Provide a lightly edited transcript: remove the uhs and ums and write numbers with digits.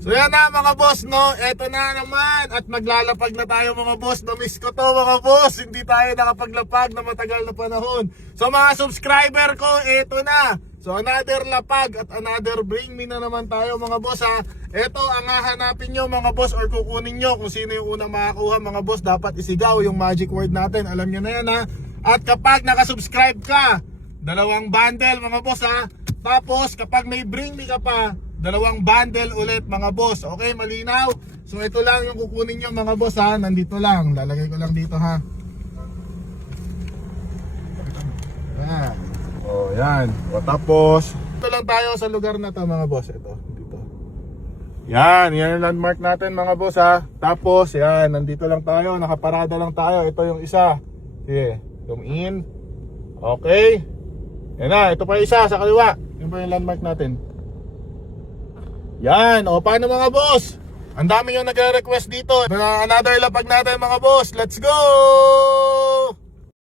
So yan na mga boss, no? Eto na naman. At maglalapag na tayo mga boss. Na-miss ko to mga boss. Hindi tayo nakapaglapag na matagal na panahon. So mga subscriber ko, eto na. So another lapag at another bring me na naman tayo mga boss ha. Eto ang hahanapin nyo mga boss or kukunin nyo kung sino yung unang makakuha mga boss. Dapat isigaw yung magic word natin. Alam nyo na yan ha. At kapag nakasubscribe ka, 2 bundle mga boss ha. Tapos kapag may bring me ka pa, 2 bundle ulit mga boss. Okay, malinaw? So ito lang yung kukunin nyo mga boss ha. Nandito lang, lalagay ko lang dito ha. Yan. O yan. O tapos ito lang tayo sa lugar na to mga boss. Ito, dito. Yan yung landmark natin mga boss ha. Tapos yan, nandito lang tayo. Nakaparada lang tayo. Ito yung isa. Sige, zoom in. Okay. Yan na, ito pa yung isa sa kaliwa. Yun pa yung landmark natin. Yan, o paano mga boss? Ang dami yung nagre-request dito. Another lapag natin mga boss. Let's go!